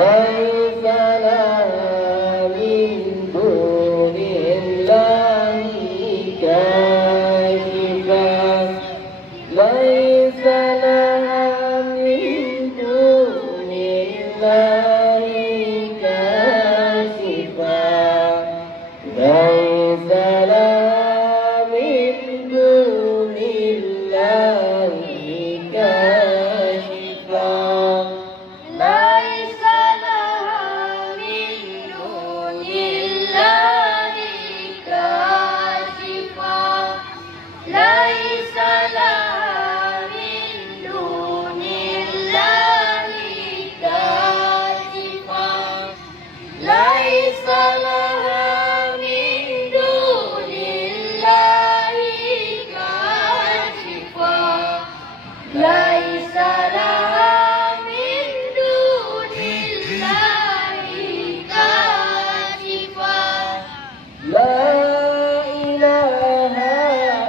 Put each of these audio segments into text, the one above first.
ليس لها من دون الله كاشفة ليس لها من دون الله كاشفة ليس لها من دون الله كاشفة ليس لها من دون الله كاشفة ليس لها من دون الله كاشفة ليس لها من دون الله كاشفة ليس لها من دون الله كاشفة لا إله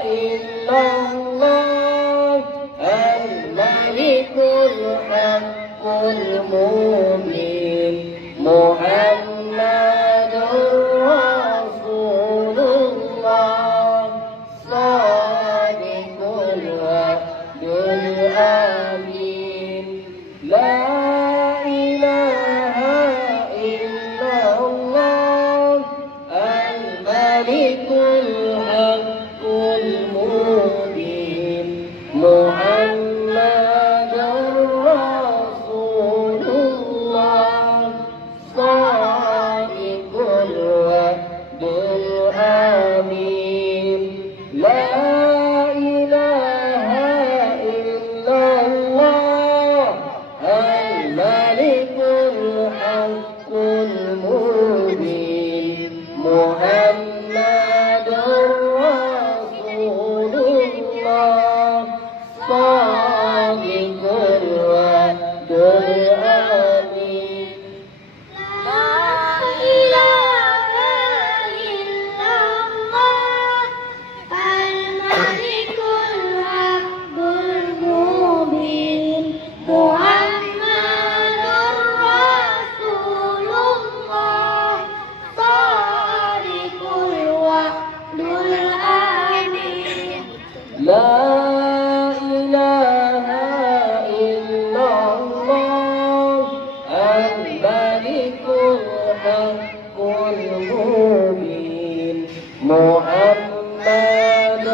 إلا الله الملك الحق المبين محمد رسول الله صادق الوعد الأمين لا إله إلا الله الملك الحق المبين محمد رسول الله صادق الوعد الأمين لا إله إلا الله الملك الحق المبين محمد رسول الله صادق الوعد الأمين لا إله إلا الله الملك الحق المبين محمد رسول الله صادق الوعد الأمين لا إله إلا الله الملك الحق المبين محمد